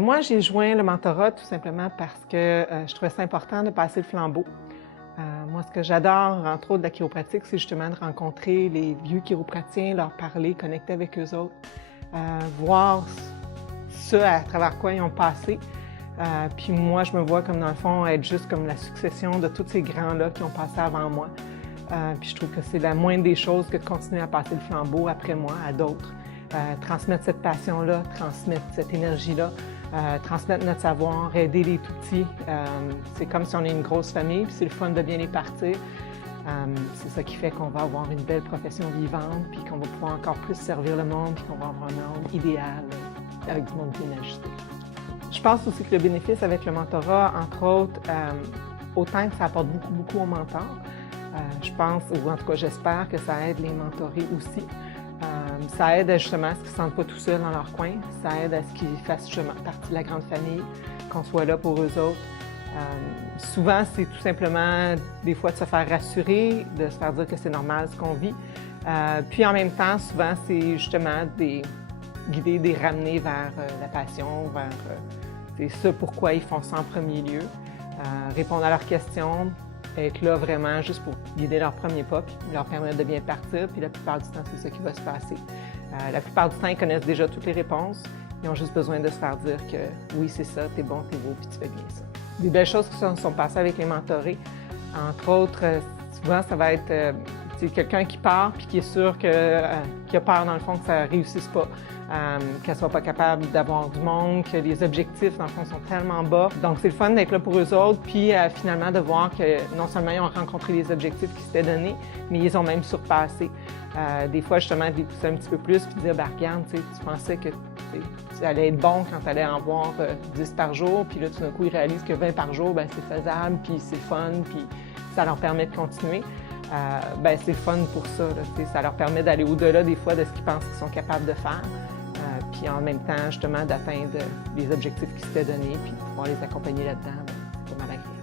Moi, j'ai joint le mentorat tout simplement parce que je trouvais ça important de passer le flambeau. Moi, ce que j'adore, entre autres, de la chiropratique, c'est justement de rencontrer les vieux chiropraticiens, leur parler, connecter avec eux autres, voir ce à travers quoi ils ont passé. Puis moi, je me vois comme, dans le fond, être juste comme la succession de tous ces grands-là qui ont passé avant moi. Puis je trouve que c'est la moindre des choses que de continuer à passer le flambeau après moi à d'autres. Transmettre cette passion-là, transmettre cette énergie-là, transmettre notre savoir, aider les tout-petits. C'est comme si on est une grosse famille, puis c'est le fun de bien les partir. C'est ça qui fait qu'on va avoir une belle profession vivante, puis qu'on va pouvoir encore plus servir le monde, puis qu'on va avoir un monde idéal avec du monde bien ajusté. Je pense aussi que le bénéfice avec le mentorat, entre autres, autant que ça apporte beaucoup au mentor, je pense, ou en tout cas j'espère que ça aide les mentorés aussi. Ça aide justement à ce qu'ils ne se sentent pas tout seuls dans leur coin. Ça aide à ce qu'ils fassent justement partie de la grande famille, qu'on soit là pour eux autres. Souvent, c'est tout simplement des fois de se faire rassurer, de se faire dire que c'est normal ce qu'on vit. Puis en même temps, souvent, c'est justement des guider, des ramener vers la passion, vers c'est ça pourquoi ils font ça en premier lieu. Répondre à leurs questions, être là vraiment juste pour guider leur premier pas, puis leur permettre de bien partir, puis la plupart du temps, c'est ça qui va se passer. La plupart du temps, ils connaissent déjà toutes les réponses. Ils ont juste besoin de se faire dire que oui, c'est ça, t'es bon, t'es beau, puis tu fais bien ça. Des belles choses qui sont passées avec les mentorés. Entre autres, souvent, ça va être quelqu'un qui part puis qui est sûr qui a peur, dans le fond, que ça ne réussisse pas, qu'elle ne soit pas capable d'avoir du monde, que les objectifs, dans le fond, sont tellement bas. Donc, c'est le fun d'être là pour eux autres, puis finalement de voir que non seulement ils ont rencontré les objectifs qui s'étaient donnés, mais ils ont même surpassé. Des fois, justement, de les pousser un petit peu plus puis de dire, ben, regarde, tu pensais que tu allais être bon quand tu allais en voir 10 par jour, puis là, tout d'un coup, ils réalisent que 20 par jour, ben, c'est faisable, puis c'est fun, puis ça leur permet de continuer. Ben, c'est fun pour ça. Là, ça leur permet d'aller au-delà des fois de ce qu'ils pensent qu'ils sont capables de faire. Puis en même temps, justement, d'atteindre les objectifs qu'ils s'étaient donnés, puis de pouvoir les accompagner là-dedans, c'est pas mal agréable.